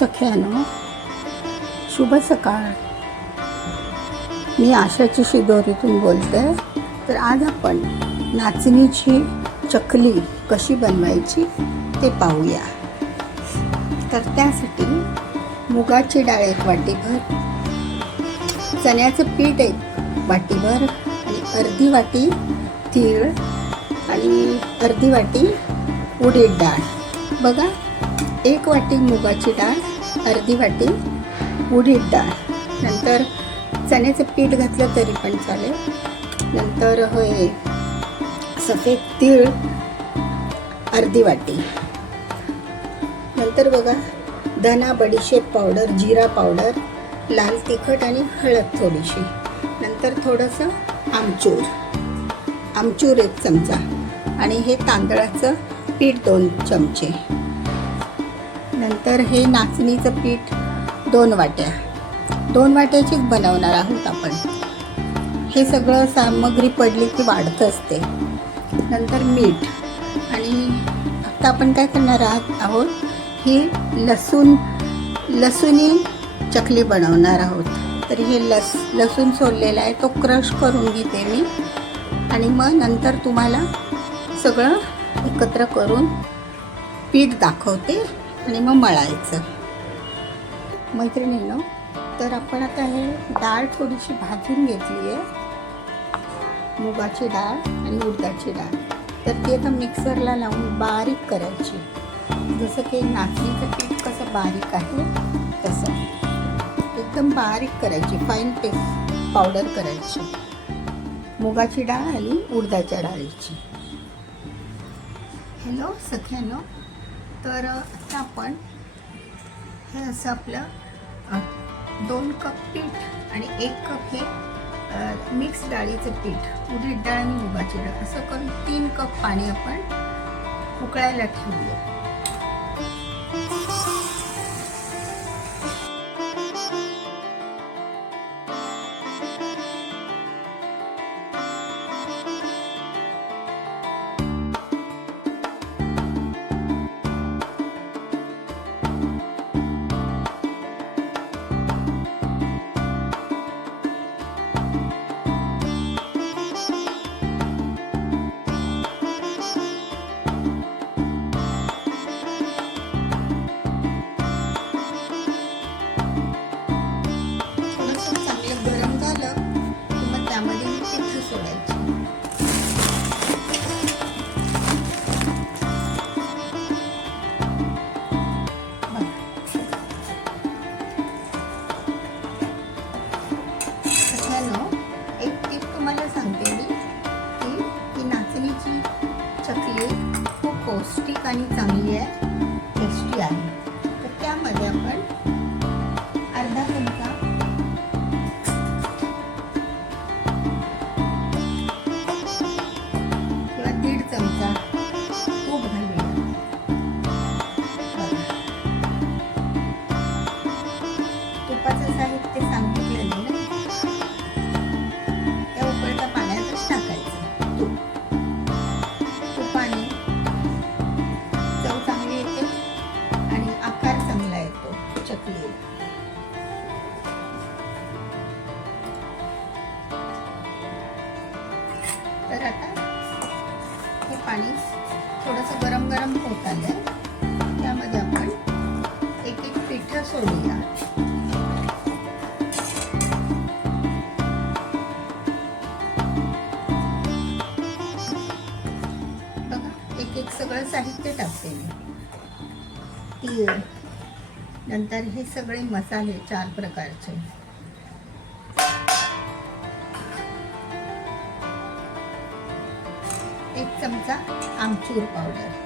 सख्यानो शुभ सकाळ. मी आशाची शिदोरीतून बोलते. तर आज आपण नाचणीची चकली कशी बनवायची ते पाहूया. तर त्यासाठी मुगाची डाळ एक वाटीभर चण्याचं पीठ एक वाटीभर आणि अर्धी वाटी तीळ आणि अर्धी वाटी उडीद डाळ. बघा एक वाटी मुगाची डाळ अर्धी वाटी उडीद डाळ. नंतर चण्याचं पीठ घातलं तरी पण चालेल. नंतर होय सफेद तीळ अर्धी वाटी. नंतर बघा धना बडीशेप पावडर जिरा पावडर लाल तिखट आणि हळद थोडीशी. नंतर थोडंसं आमचूर. आमचूर एक चमचा. आणि हे तांदळाचं पीठ दोन चमचे. नंतर हे नाचणीचं पीठ दोन वाट्या दोन वाट्याचीच बनवणार आहोत आपण. हे सगळं सामग्री पडली की वाढत असते. नंतर मीठ आणि आता आपण काय करणार आहात आहोत ही लसूण लसुणी चकली बनवणार आहोत. तर हे लस लसूण सोडलेला आहे तो क्रश करून घेते मी. आणि मग नंतर तुम्हाला सगळं एकत्र करून पीठ दाखवते. आणि मग मळायचं. मैत्रिणींनो तर आपण आता हे डाळ थोडीशी भाजून घेतली आहे मुगाची डाळ आणि उडदाची डाळ. तर ती आता मिक्सरला लावून बारीक करायची. जसं की नाचणीचं पीठ कसं बारीक आहे तसं. एकदम बारीक करायची फाईन पेस्ट पावडर करायची. मुगाची डाळ आणि उडदाच्या डाळीची. हॅलो सख्यानो तर आता आपण हे असं आपलं दोन कप पीठ आणि एक कप हे मिक्स डाळीचं पीठ उडीद डाळ आणि मुगाची डाळ असं करून तीन कप पाणी आपण उकळायला ठेवूया. एक एक सगळं साहित्य टाकते मी. तीळ नंतर हे सगळे मसाले चार प्रकारचे. एक चमचा आमचूर पावडर.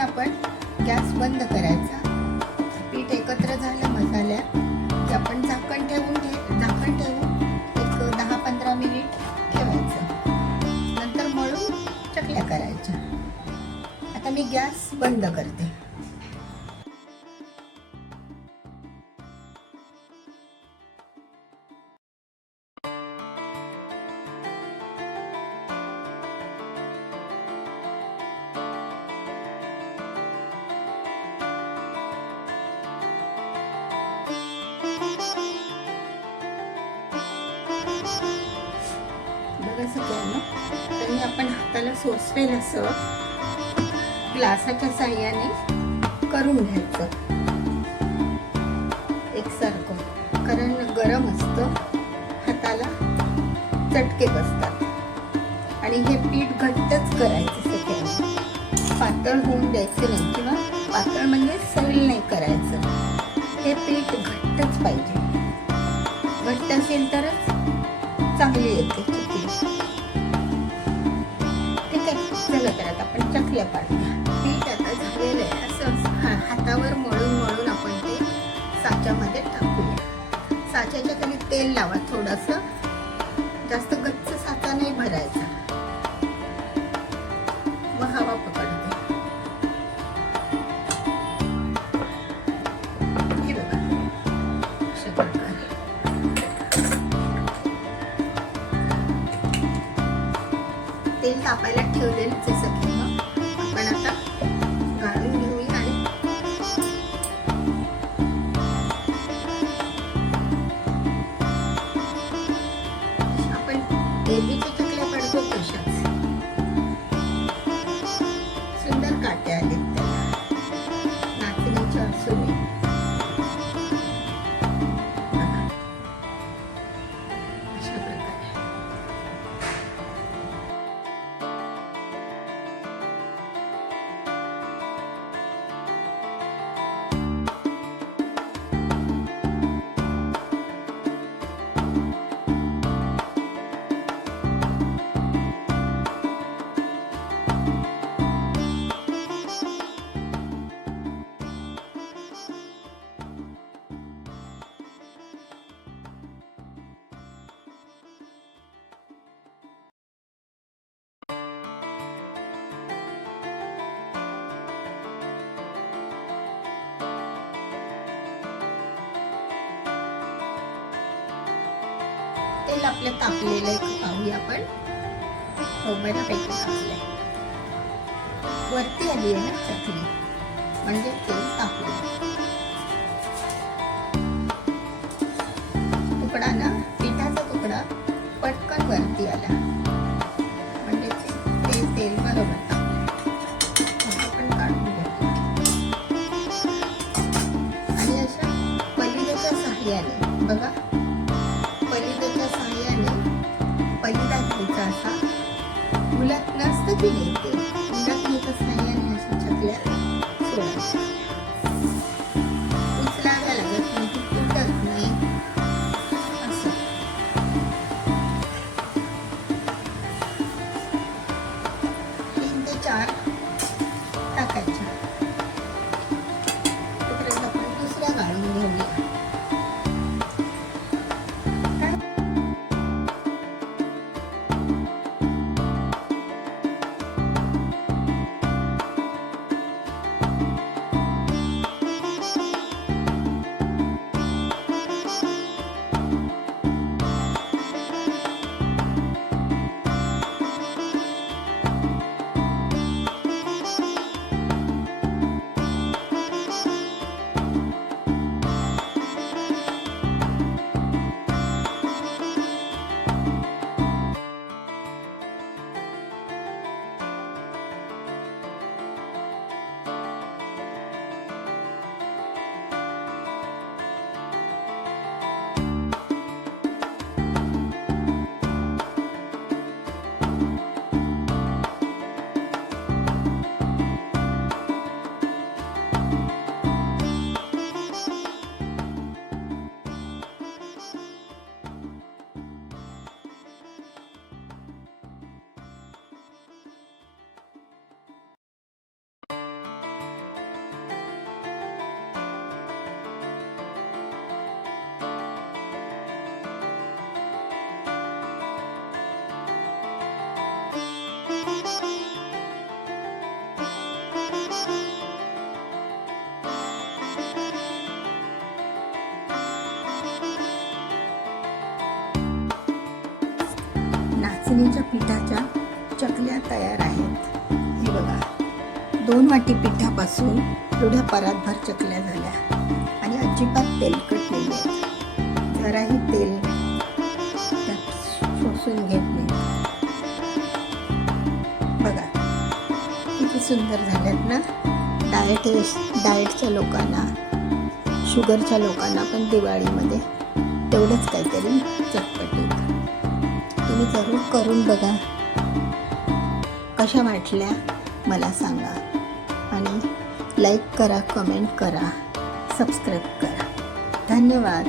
थोडंसं आपण गॅस बंद करायचा. पीठ एकत्र झालं मसाल्या की आपण झाकण ठेवून घे झाकण ठेवून एक दहा पंधरा मिनिट ठेवायचं. नंतर मळून चकल्या करायच्या. आता मी गॅस बंद करते. असं सगळ्यांना तर मी आपण हाताला सोसवेल असं. ग्लासाच्या साह्याने करून घ्यायचं. एकसारखं. कारण गरम असतं हाताला चटके बसतात. आणि हे पीठ घट्टच करायचं सगळ्यांना पातळ होऊन द्यायचं नाही किंवा पातळ म्हणजे सैल नाही करायचं. हे पीठ घट्टच पाहिजे. घट्ट असेल तरच चांगली येते ठीक आहे चला तर आता आपण चकल्या पाडूया. पीठ आता झालेलं आहे असं. हा हातावर मळून मळून आपण ते साच्यामध्ये टाकूया. साच्याच्या खाली तेल लावा थोडंसं. जास्त गच्च साचा नाही भरायचा. तेल तापायला तेल आपलं तापलेलं आहे पाहूया आपण. हो बऱ्यापैकी तापलंय वरती आली आहे ना चटणी. म्हणजे तेल तापलं तुकडा ना पिठाचा तुकडा पटकन वरती आला. नाचणीच्या पिठाच्या चकल्या तयार आहेत. हे बघा. दोन वाटी पिठापासून एवढ्या परातभर चकल्या झाल्या आणि अजिबात तेलकट नाही. आहेत जराही तेल त्यात शोषून घेत नाही. बघा. किती सुंदर झाल्यात ना? डाएट डाएटच्या लोकांना शुगरच्या लोकांना पण दिवाळीमध्ये तेवढंच काहीतरी चक तुम्ही जरूर करून बघा. कशा वाटल्या मला सांगा. आणि लाईक करा कमेंट करा सबस्क्राईब करा. धन्यवाद.